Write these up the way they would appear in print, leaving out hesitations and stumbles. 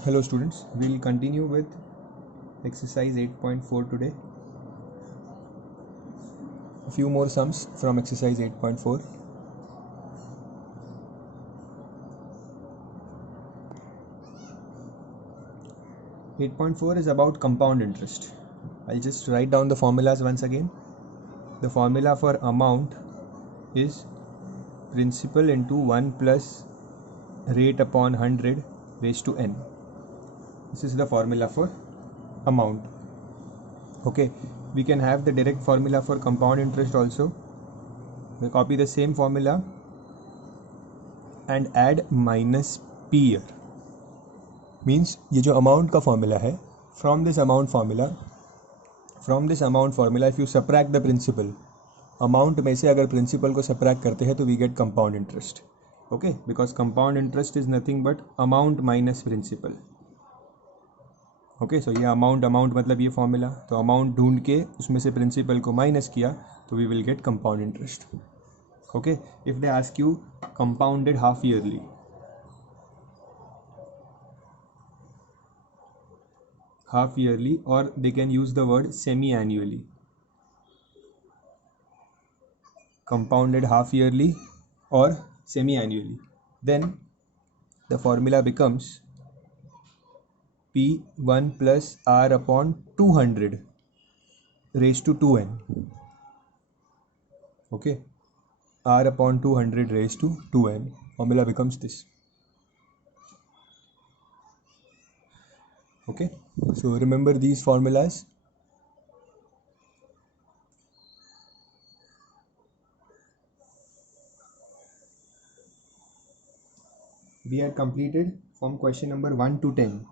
Hello students, we'll continue with exercise 8.4 today. A few more sums from exercise 8.4. Eight point four is about compound interest. I'll just write down the formulas once again. The formula for amount is principal into 1 plus rate upon 100 raised to n. This is the formula for amount. Okay, we can have the direct formula for compound interest also. We'll copy the same formula and add minus p here. Means ये जो amount का formula है, from this amount formula if you subtract the principal, amount में से अगर principal को subtract करते हैं तो we get compound interest. Okay, because compound interest is nothing but amount minus principal. Okay so ये अमाउंट मतलब ये फॉर्मूला, तो अमाउंट ढूंढ के उसमें से प्रिंसिपल को माइनस किया तो we will get compound interest. Okay, if they ask you compounded half yearly, or they can use the word semi annually. Compounded half yearly or semi annually, then the formula becomes P1 plus R upon 200 raised to 2n. Okay, R upon 200 raised to 2n. Formula becomes this. Okay, so remember these formulas. We had completed from question number 1 to 10.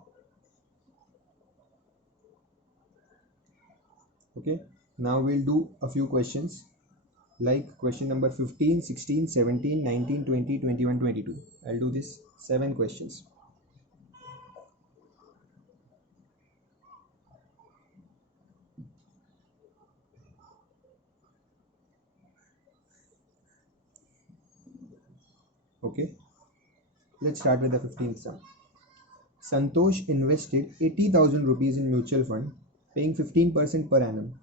Okay, now we'll do a few questions like question number 15, 16, 17, 19, 20, 21, 22. I'll do this 7 questions. Okay, let's start with the 15th sum. Santosh invested 80,000 rupees in mutual fund, paying 15% per annum.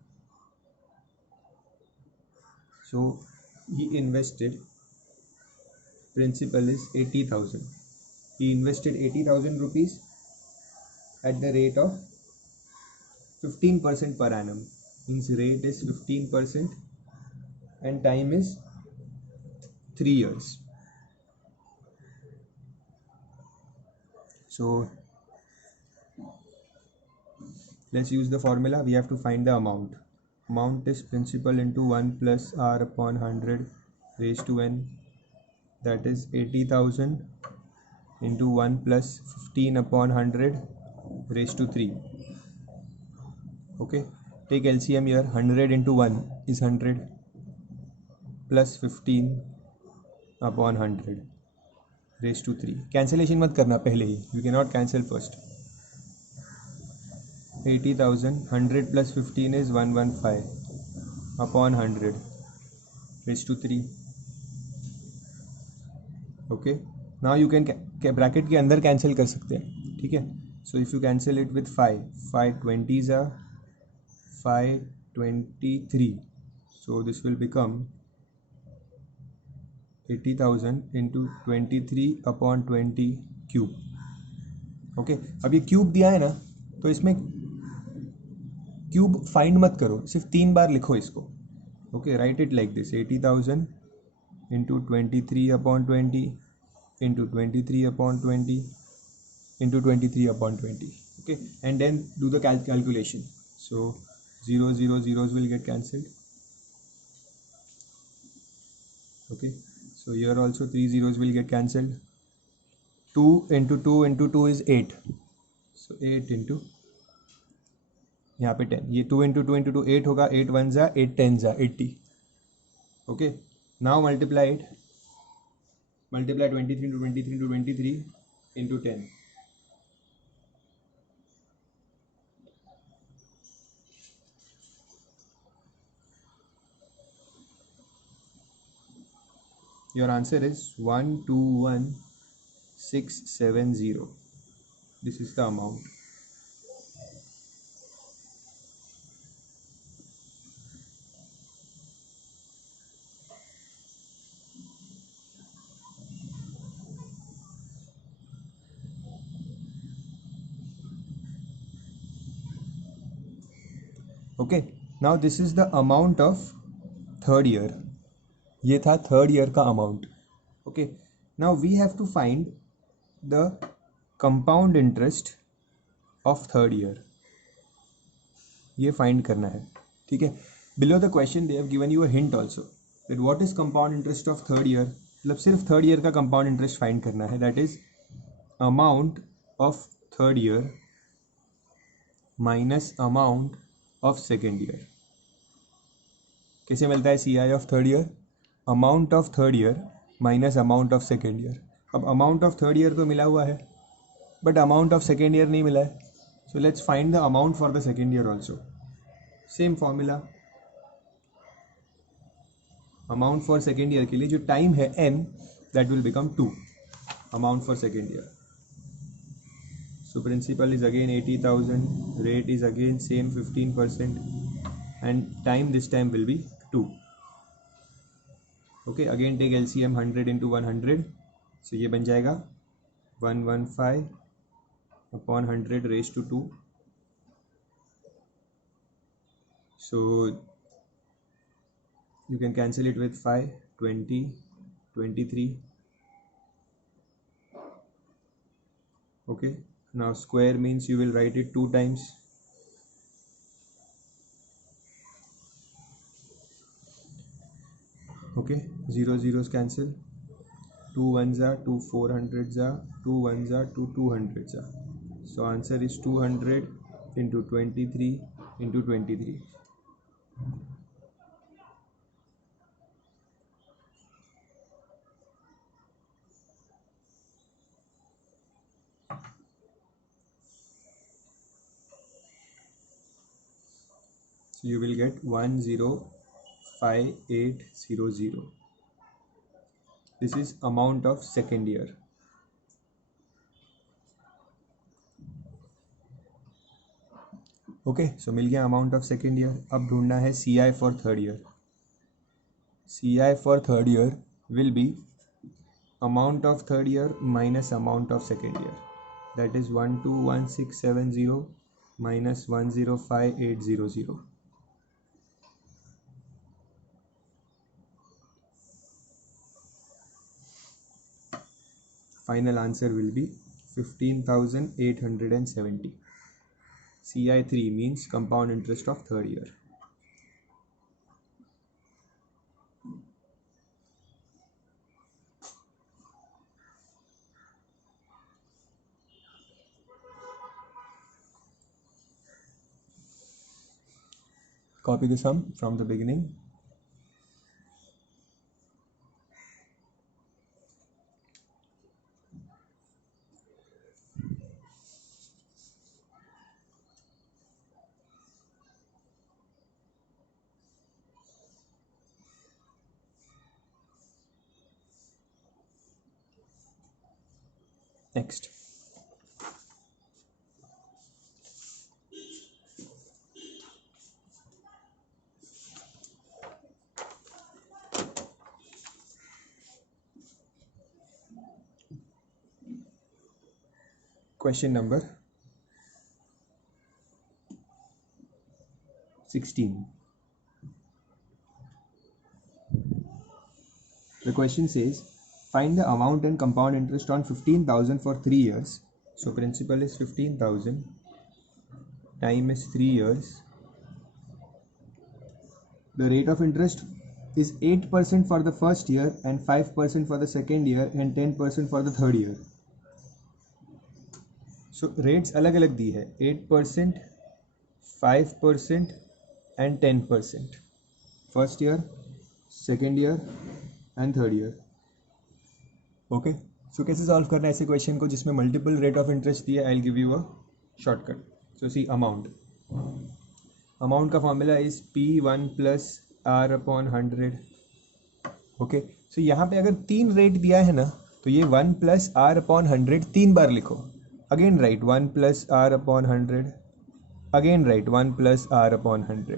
So he invested, principal is 80,000. He invested 80,000 rupees at the rate of 15% per annum. Means rate is 15% and time is 3 years. So let's use the formula. We have to find the amount. Amount is principal into 1 plus R upon 100 raised to n. That is 80,000 into 1 plus 15 upon 100 raised to 3. Okay, take LCM here. 100 into 1 is 100 plus 15 upon 100 raised to 3. Cancellation मत करना पहले ही. You cannot cancel first. 80,000, 100 plus 15 is 115 upon 100 raised to 3. Okay, now you can bracket के अंदर cancel कर सकते हैं. ठीक है, so if you cancel it with 5 20s are 523, so this will become 80,000 into 23 upon 20 cube. Okay, अब ये cube दिया है ना, तो इसमें क्यूब फाइंड मत करो, सिर्फ 3 बार लिखो इसको. Okay, right it like this. 80,000 into 23 upon 20 into 23 upon 20 into 23 upon 20. Okay, and then do the calculation. So 0 0 zeros will get cancelled. Okay, so here also 3 zeros will get cancelled. 2 into 2 into 2 is 8. So 8 into यहाँ पे 10. ये 2 into 2 into 2 8 होगा. 8 1 जा 8 10 जा 80. Okay, now multiply it. Multiply 23 into 23 into 23 into 10. Your answer is 121670. This is the amount. Okay, now this is the amount of third year. ये था third year का amount. Okay, now we have to find the compound interest of third year. ये find करना है. ठीक है. Below the question they have given you a hint also that what is compound interest of third year. मतलब सिर्फ third year का compound interest find करना है. That is amount of third year minus amount of second year. कैसे मिलता है C I of third year? Amount of third year minus amount of second year. अब amount of third year तो मिला हुआ है but amount of second year नहीं मिला है. So let's find the amount for the second year also. Same formula. Amount for second year के लिए जो टाइम है n that will become 2 amount for second year. So principal is again 80,000, rate is again same 15% and time this time will be 2. Okay, again take LCM 100 into 100. So ये बन जाएगा 115 upon 100 raised to 2. So you can cancel it with 5, 20, 23. Okay. Now square means you will write it 2 times. Okay, 0 zeros cancel. 2 ones are 2 400s are 2 ones are 2 200s are. So answer is 200 into 23 into 23. So you will get 105800. This is amount of second year. Okay, so मिल गया amount of second year. अब ढूंढना है CI for third year. CI for third year will be amount of third year minus amount of second year. That is 121670 minus 105800. Final answer will be 15,870. CI3 means compound interest of third year. Copy the sum from the beginning. Next. Question number 16. The question says find the amount and compound interest on 15,000 for 3 years. So principal is 15,000, time is 3 years. The rate of interest is 8% for the first year and 5% for the second year and 10% for the third year. So rates अलग अलग दी है 8%, 5% and 10%. First year, second year and third year. Okay. So कैसे solve करना है ऐसे question को जिसमें multiple rate of interest दिया? I will give you a shortcut. So C amount का formula is P1 plus R upon 100. Okay. So यहाँ पे अगर 3 रेट दिया है ना तो ये 1 प्लस R अपॉन 100 3 बार लिखो. Again write 1 plus R upon 100, again write 1 plus R upon 100.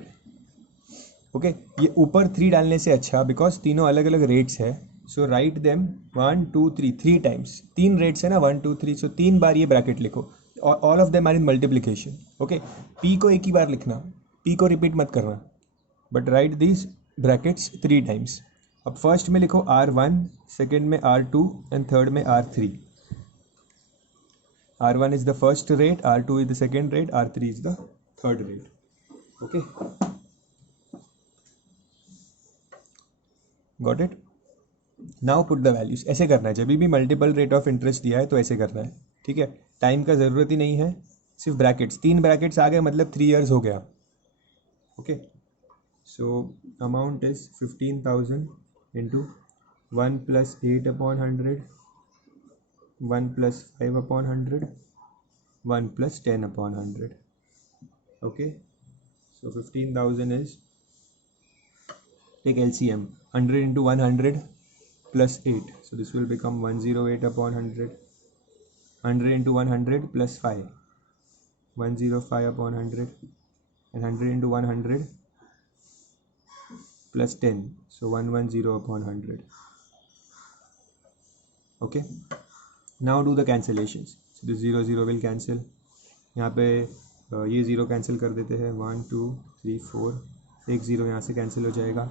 Okay, ये ऊपर 3 डालने से अच्छा, बिकॉज तीनों अलग अलग रेट्स है. सो राइट देम 1 2 3 3 टाइम्स. 3 रेट्स है ना, 1 2 3. सो 3 बार ये ब्रैकेट लिखो. All of them are in multiplication. Okay, P को एक ही बार लिखना, पी को रिपीट मत करना, but right this brackets 3 times. अब फर्स्ट में लिखो R1, सेकेंड में R2 एंड थर्ड में R3. R1 is the first rate, R2 is the second rate, R3 is the third rate. Okay, got it? Now put the values. ऐसे करना है, जब भी मल्टीपल रेट ऑफ इंटरेस्ट दिया है तो ऐसे करना है. ठीक है, टाइम का ज़रूरत ही नहीं है, सिर्फ ब्रैकेट्स. 3 ब्रैकेट्स आ गए मतलब 3 years हो गया. Okay, so amount is 15,000 into 1 plus 8 upon 100, 1 plus 5 upon 100, 1 plus 10 upon 100. Okay, so 15,000 is, take LCM, 100 into 100 plus 8, so this will become 108 upon 100. 100 into 100 plus 5, 105 upon 100, and 100 into 100 plus 10, so 110 upon 100. Okay, now do the cancellations. So this 0 0 will cancel. यहाँ पे ये 0 cancel कर देते हैं, 1 2 3 4, एक 0 यहाँ से cancel हो जाएगा.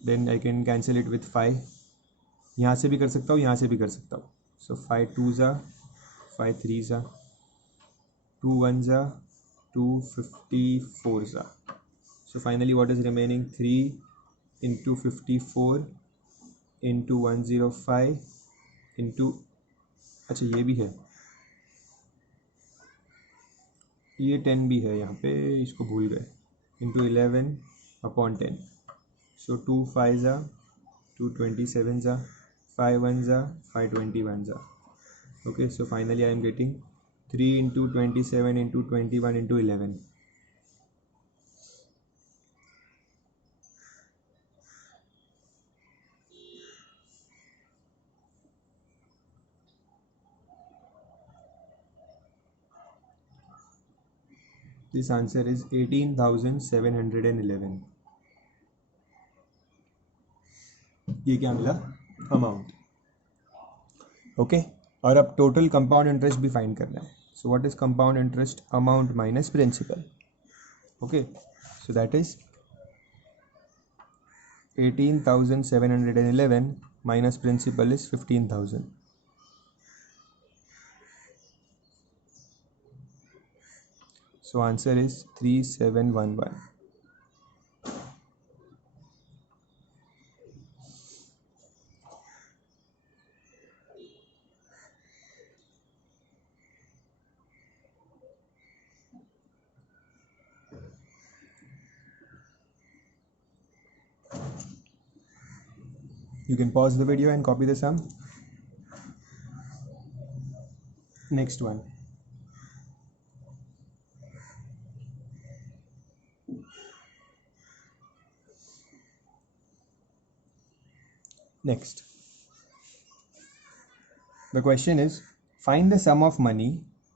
Then I can cancel it with 5. यहाँ से भी कर सकता हूँ, यहाँ से भी कर सकता हूँ. सो 5 2 ज़ा, 5 3 ज़ा, 2 1 ज़ा, 2 54 ज़ा. So finally what is remaining, 3 into 54 into 105 into, अच्छा ये भी है, ये 10 भी है यहाँ पे, इसको भूल गए, इंटू 11 अपॉन 10. सो 2 5 ज़ा, 2 27 ज़ा, 5 1 ज़ा, 5 21 ज़ा. Okay, so finally I am getting 3 into 27 into 21 into 11. This answer is 18,711. ये क्या मिला, अमाउंट. ओके, और अब टोटल कंपाउंड इंटरेस्ट भी फाइंड करना है. So what is compound interest, amount minus principal. Okay, so that is 18,711 minus principal is 15,000. So answer is 3711. You can pause the video and copy the sum. Next one. Next. The question is, find the sum of money,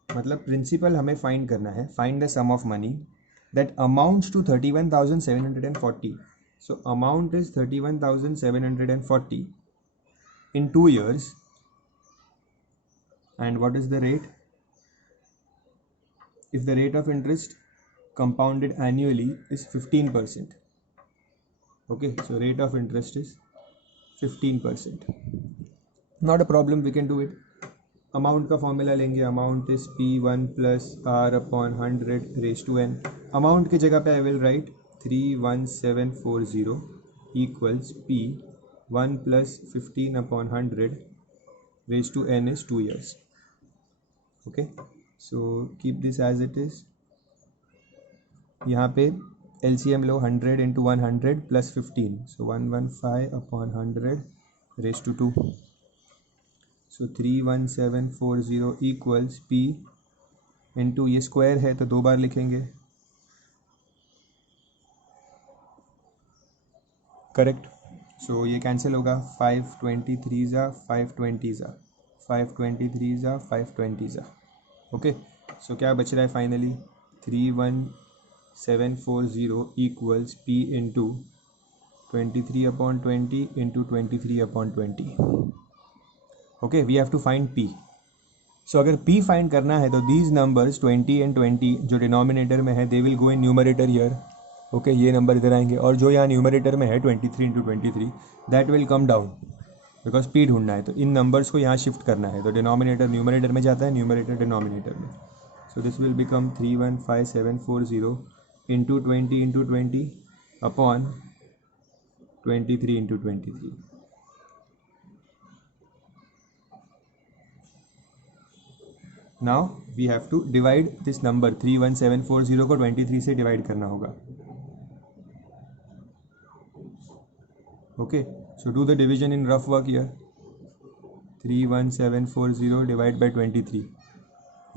मतलब principal हमें find करना है. Find the sum of money that amounts to 31,740. So amount is 31,740 in 2 years. And what is the rate? If the rate of interest compounded annually is 15%. Okay, so rate of interest is 15%. Not a problem, we can do it. Amount का formula लेंगे, amount is P1 plus R upon 100 raise to n. Amount की जगह पे I will write 31740 equals P1 plus 15 upon 100 raise to n is 2 years. Okay, so keep this as it is. यहाँ पे LCM लो, 100 into 100 plus 15, so 115 upon 100 raise to 2. So 31740 equals P into, ये square है तो 2 बार लिखेंगे, correct. So ये cancel होगा, 523 ज़ा, 520 ज़ा, 523 ज़ा, 520 ज़ा. ओके, सो क्या बच रहा है finally, 31740 equals P into 23/20 into 23/20. Okay, we have to find P. So अगर P फाइंड करना है तो दीज नंबर्स 20 एंड 20 जो डिनोमिनेटर में है they will go in numerator here. Okay, ये नंबर इधर आएंगे और जो यहाँ न्यूमरेटर में है 23 into 23 that will come down because P ढूंढना है. तो इन नंबर्स को यहाँ शिफ्ट करना है तो डिनोमिनेटर न्यूमरेटर में जाता है, न्यूमरेटर डिनोमिनेटर में. So this will become 315740 into 20 into 20 upon 23 into 23. Now we have to divide this number 31740 को 23 से डिवाइड करना होगा. Okay, so do the division in rough work here. 31740 divide by 23.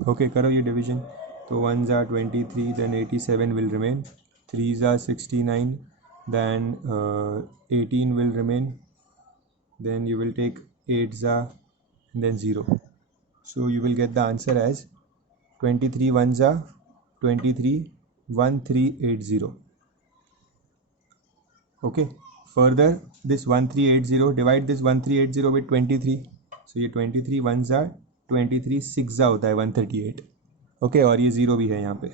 Okay, करो ये डिविजन. तो 1s are 23, then 87 will remain. 3s are 69, then 18 will remain. Then you will take 8s are then 0. So you will get the answer as 23 1s are 23 1380. Okay, further this 1380, divide this 1380 with 23. So ये 23 1s are 23 6 होता है 138. Okay, और ये 0 भी है यहाँ पे.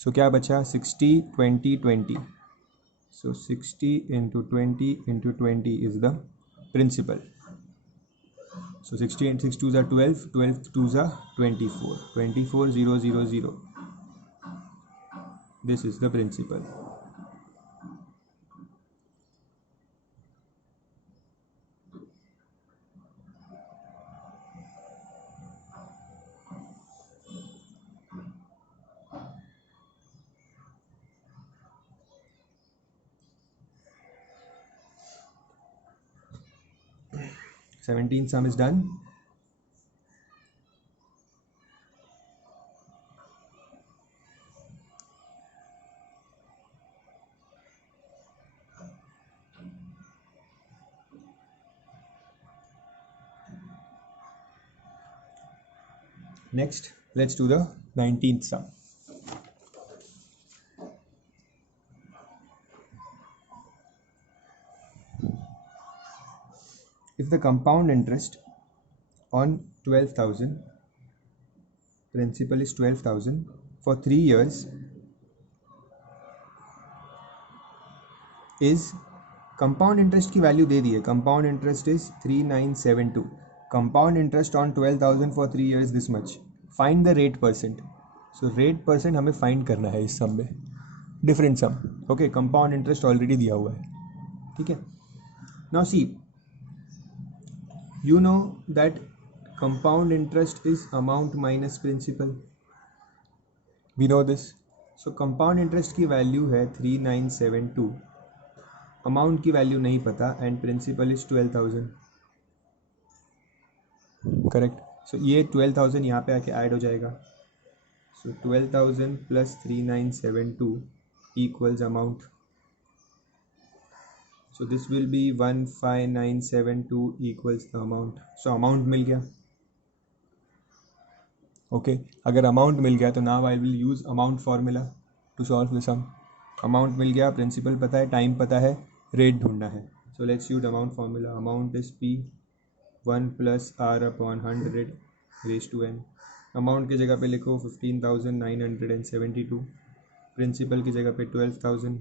सो क्या बचा, 60 20 20. So 60 into 20 into 20 is the principal. So 60 and 6 2s are 12, 12 2s are 24, 24 0 0 0. This is the principal. Seventeenth sum is done. Next, let's do the 19th sum. If the compound interest on 12,000, principal is 12,000 for 3 years is, compound interest की value दे दी है, compound interest is 3972. compound interest on 12,000 for 3 years this much. Find the rate percent. So rate percent हमें find करना है इस sum में, different sum. Okay, compound interest already दिया हुआ है, ठीक है. Now see, you know that compound interest is amount minus principal. We know this. So compound interest की वैल्यू है 3972, अमाउंट की वैल्यू नहीं पता and principal is 12,000. Correct. So ये 12,000 यहाँ पे आके ऐड हो जाएगा. So 12,000 plus 3972 equals amount. So this will be 15972 equals the amount. So amount मिल गया. ओके, अगर अमाउंट मिल गया तो now I will use amount formula to solve the sum. Amount मिल गया, प्रिंसिपल पता है, टाइम पता है, रेट ढूंढना है. So let's use amount formula. Amount is P 1 plus R upon 100 raise to n. Amount की जगह पे लिखो 15,972, प्रिंसिपल की जगह पे 12,000,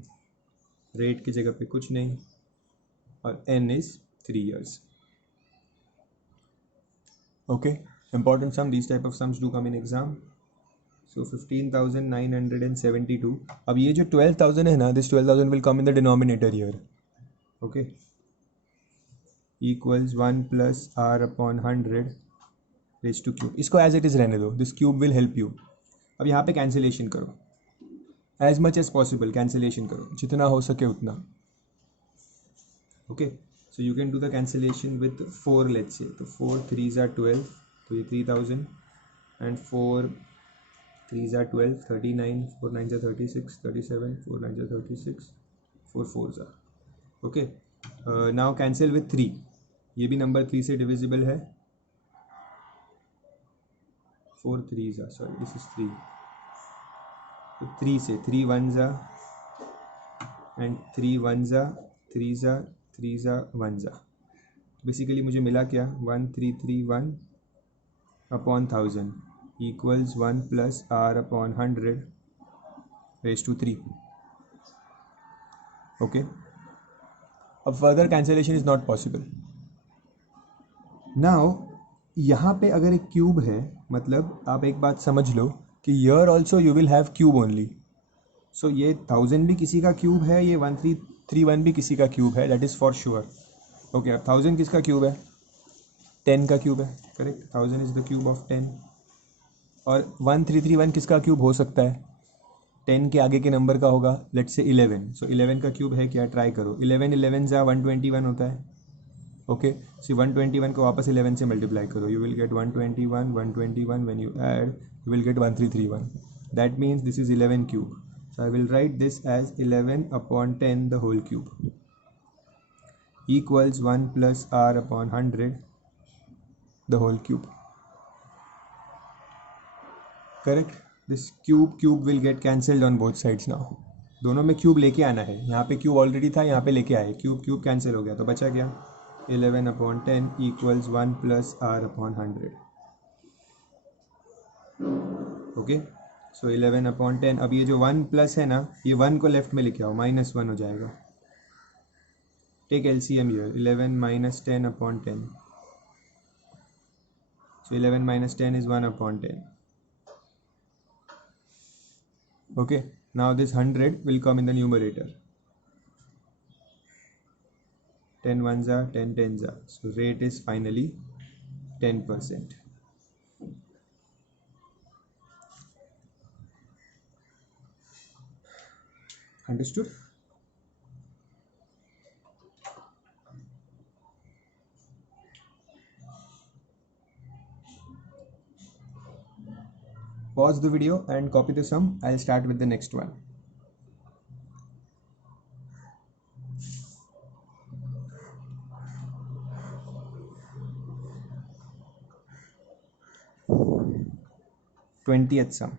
रेट की जगह पे कुछ नहीं, और n is 3 years. Okay, important sum. These type of sums do come in exam. So 15,972. अब ये जो 12,000 है ना, this 12,000 will come in the denominator here. Okay, equals 1 plus R upon 100 raised to cube. इसको as it is रहने दो. This cube will help you. अब यहाँ पे cancellation करो, as much as possible cancellation करो, जितना हो सके उतना. Okay, so you can do the cancellation with 4, let's say. तो 4 3s are 12, तो ये 3,000, and 4 3s are 12, 39, 4 9s are 36, 37, 4 9s are 36, 4 4s are. Okay, now cancel with 3. ये भी नंबर 3 से डिविजिबल है. 4 3s are, sorry, this is 3. So 3 से 3 1s are and 3 1s are, 3s are, 3s are, 1s are. Basically मुझे मिला क्या, 1331 अपॉन 1000 equals 1 plus r upon 100 raise to 3. Okay, अब further cancellation is not possible. Now यहाँ पे अगर एक क्यूब है, मतलब आप एक बात समझ लो कि यर also you will have cube only. So ये 1000 भी किसी का क्यूब है, ये 1331 भी किसी का क्यूब है, that is for sure. Okay, अब 1000 किसका क्यूब है, 10 का क्यूब है, correct. 1000 is the cube of 10. और 1331 किसका क्यूब हो सकता है, 10 के आगे के नंबर का होगा, लेट्स से 11. सो 11 का क्यूब है क्या, ट्राई करो. 11 11 जा 121 होता है. ओके, सी 121 को वापस 11 से मल्टीप्लाई करो, you will get 121. 121 when you add you will get 1331. That means this is 11 cube. So I will write this as 11 upon 10 the whole cube equals 1 plus r upon 100 the whole cube. Correct. This cube will get cancelled on both sides now. दोनों में cube लेके आना है, यहाँ पे cube already था, यहाँ पे लेके आए, क्यूब कैंसिल हो गया, तो बचा क्या, 11 upon 10 equals 1 plus r upon 100. Okay, so 11 upon 10. अब ये जो 1 प्लस है ना, ये 1 को लेफ्ट में लेके आओ, -1 हो जाएगा. Take LCM here, 11 minus 10 upon 10. So 11 minus 10 is 1 upon 10. Okay, now this 100 will come in the numerator. 10 ones are, 10 tens are. So rate is finally 10%. Understood? Pause the video and copy the sum. I'll start with the next one. Twentieth sum.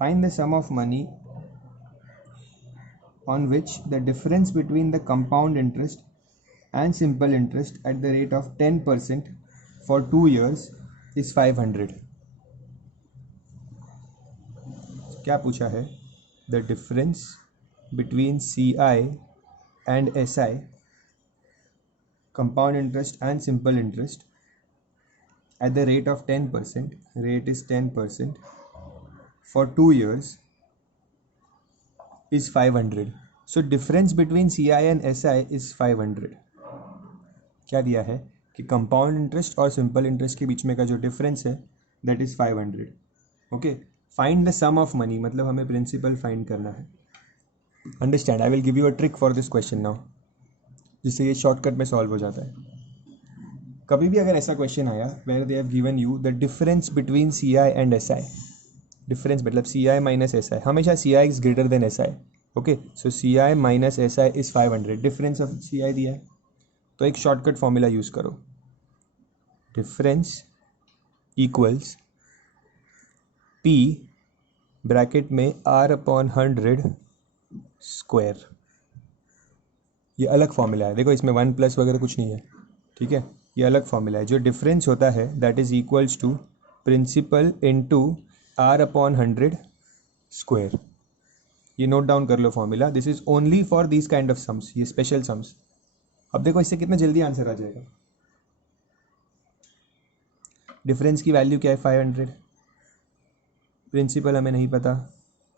Find the sum of money on which the difference between the compound interest and simple interest at the rate of 10% for 2 years is 500. क्या पूछा है, the difference between CI and SI, compound interest and simple interest at the rate of 10%, rate is 10%, for 2 years is 500. So difference between CI and SI is 500. क्या दिया है कि compound interest और simple interest के बीच में का जो डिफरेंस है that is 500. Okay, find the sum of money, मतलब हमें प्रिंसिपल फाइंड करना है. Understand, I will give you a trick for this question now, जिससे ये शॉर्टकट में सॉल्व हो जाता है. कभी भी अगर ऐसा क्वेश्चन आया where they have given you the difference between C I and S I, difference मतलब C I minus S I, हमेशा C I is greater than S I. Okay, so C I minus S I is 500, difference of C I दिया है, तो एक shortcut formula use करो, difference equals P bracket में r upon 100 square. ये अलग formula है, देखो इसमें 1 प्लस वगैरह कुछ नहीं है, ठीक है, ये अलग फॉर्मूला है. जो डिफरेंस होता है that is equals to principal into r upon 100 square. ये नोट डाउन कर लो formula, this is only for this kind of sums, ये स्पेशल सम्स. अब देखो इससे कितना जल्दी आंसर आ जाएगा. डिफरेंस की वैल्यू क्या है 500, प्रिंसिपल हमें नहीं पता,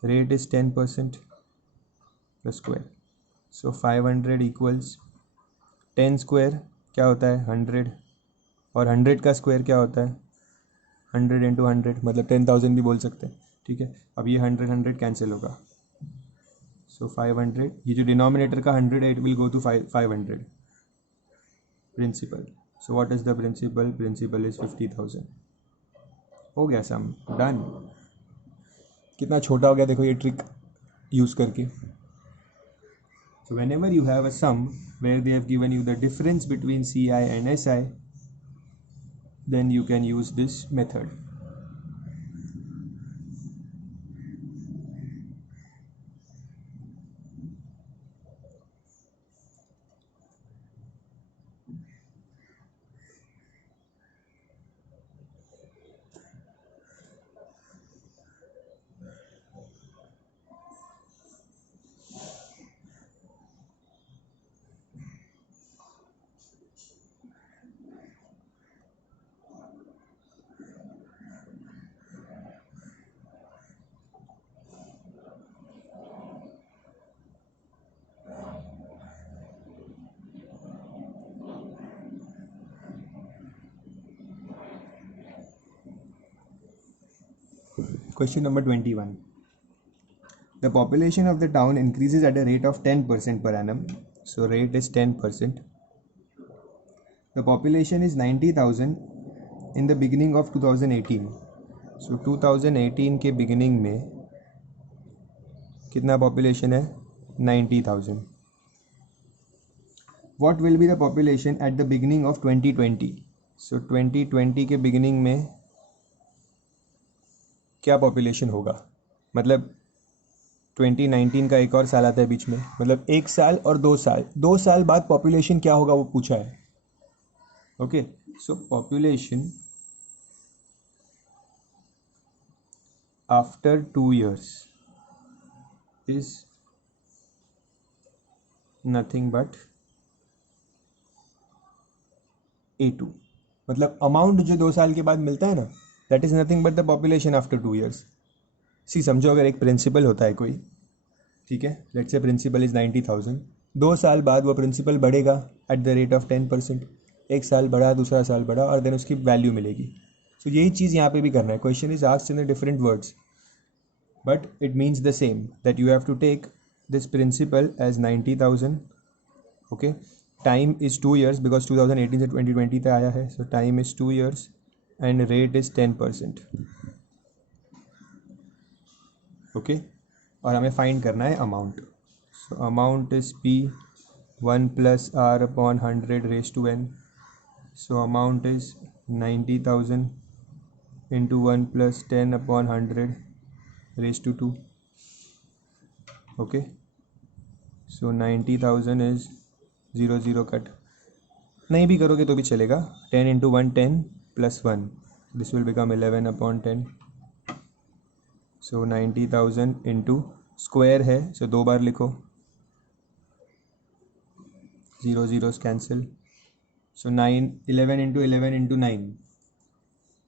rate is 10% the square. So 500 equals 10 square क्या होता है 100, और 100 का स्क्वायर क्या होता है 100 इंटू 100, मतलब 10,000 भी बोल सकते हैं, ठीक है. अब ये 100 कैंसिल होगा, सो 500, ये जो डिनोमिनेटर का 100 है it will go to 500 principal. So what is the principal, principal is 50,000. हो गया सम, डन. कितना छोटा हो गया देखो ये ट्रिक यूज़ करके. सो whenever you have a sum where they have given you the difference between CI and SI, then you can use this method. Question number 21. The population of the town increases at a rate of 10% per annum. So rate is 10%. The population is 90,000 in the beginning of 2018. So 2018 के beginning में कितना population है? 90,000. What will be the population at the beginning of 2020? So 2020 के beginning में क्या population होगा? मतलब 2019 का एक और साल आता है बीच में, मतलब 1 साल और 2 साल बाद पॉपुलेशन क्या होगा वो पूछा है. Okay, so population after 2 years is nothing but A2. मतलब अमाउंट जो 2 साल के बाद मिलता है ना, that is nothing but the population after 2 years. सी समझो, अगर एक प्रिंसिपल होता है कोई, ठीक है, लेट्स से प्रिंसिपल इज 90,000. 2 साल बाद वो प्रिंसिपल बढ़ेगा एट द रेट ऑफ 10%. 1 साल बढ़ा, दूसरा साल बढ़ा, और देन उसकी वैल्यू मिलेगी. सो यही चीज़ यहाँ पे भी करना है. Question is asked in different words but it means the same, that you have to take this principal as 90,000. Okay, time is 2 years because 2018 से 2020 तक आया है. So time is 2 years and rate is 10%. Okay, और हमें find करना है amount. So amount is P 1 + R upon 100 raised to n. So amount is 90,000 into 1 + 10 upon 100 raised to 2. Okay, so 90,000 is 0 cut. नहीं भी करोगे तो भी चलेगा. 10 into 1 10 plus 1, this will become 11 upon 10. So 90,000 into square है, so 2 बार लिखो, 0 zeros cancel. So 11 into 11 into 9.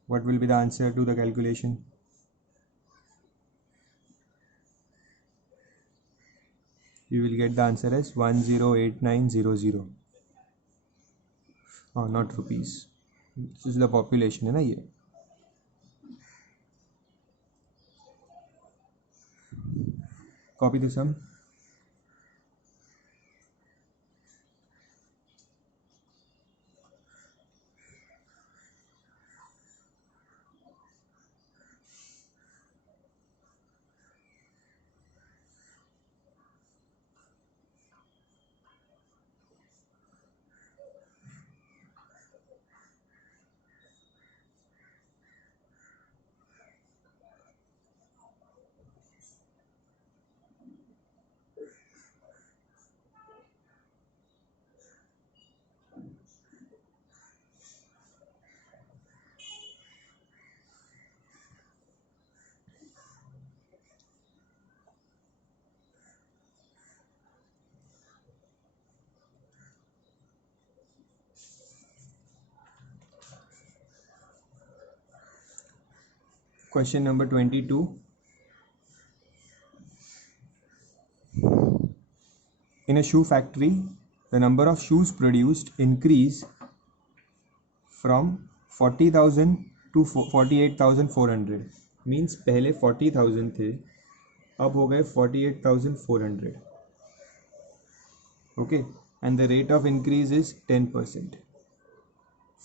What will be the answer to the calculation? You will get the answer as 108900. Oh, not rupees. This is the population, है ना ये. Copy the sum. Question number 22. In a shoe factory, the number of shoes produced increase from 40,000 to 48,400. Means पहले 40,000 थे, अब हो गए 48,400. Okay, and the rate of increase is 10%.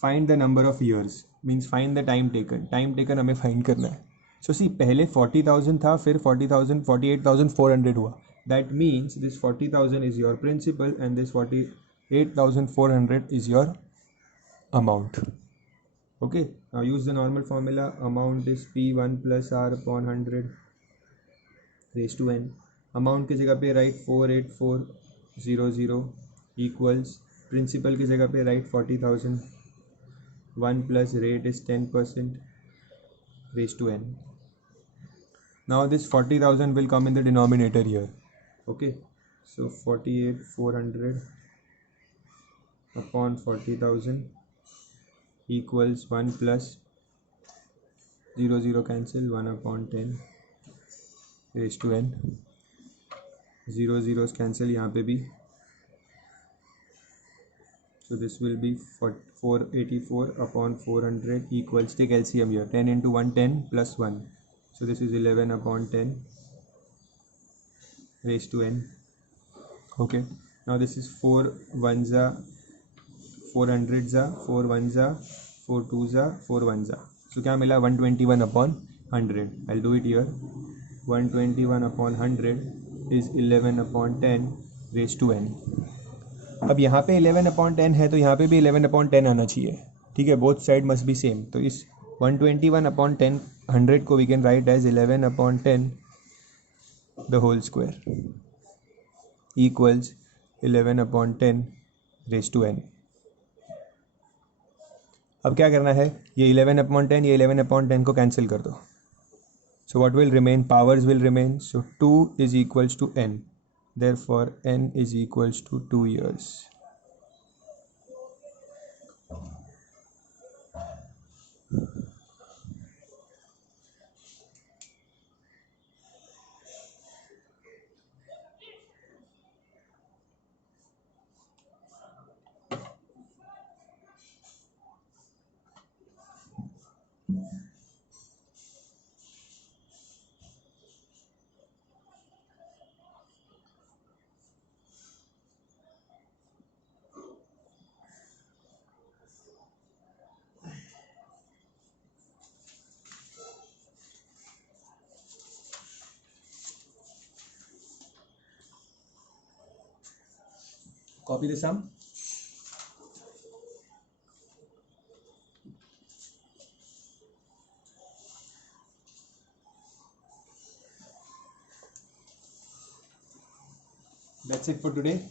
Find the number of years, means find the time taken. Time taken हमें find करना है. So see, पहले 40,000 था, फिर 40,000, 48,400 हुआ. That means this 40,000 is your principal and this 48,400 is your amount. Okay, now use the normal formula. Amount is P1 plus R upon 100 raised to n. Amount की जगह पे write 48400 equals principal की जगह पे write 40,000. 1 plus rate is 10% raised to n. Now this 40,000 will come in the denominator here. Okay, so 48,400 upon 40,000 equals 1 plus 0 cancel 1 upon 10 raised to n. 0 zeros cancel यहाँ पे भी. So this will be 484 upon 400 equals, take LCM here, 10 into 1 10 plus 1. So this is 11 upon 10 raised to n. Okay, now this is 4 1s are 400s are 4 1s are 4 2s are 4 1s are. So क्या मिला 121 upon 100. I'll do it here. 121 upon 100 is 11 upon 10 raised to n. अब यहाँ पे 11 upon 10 है तो यहाँ पे भी 11 upon 10 आना चाहिए. ठीक है, both side must be same. तो इस 121 upon 10 100 को we can write as 11 upon 10 the whole square equals 11 upon 10 raised to n. अब क्या करना है, ये 11 upon 10 ये 11 upon 10 को कैंसिल कर दो. So what will remain? Powers will remain. So 2 is equals to n. Therefore n is equals to 2 years. Copy the sum. That's it for today.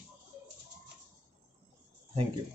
Thank you.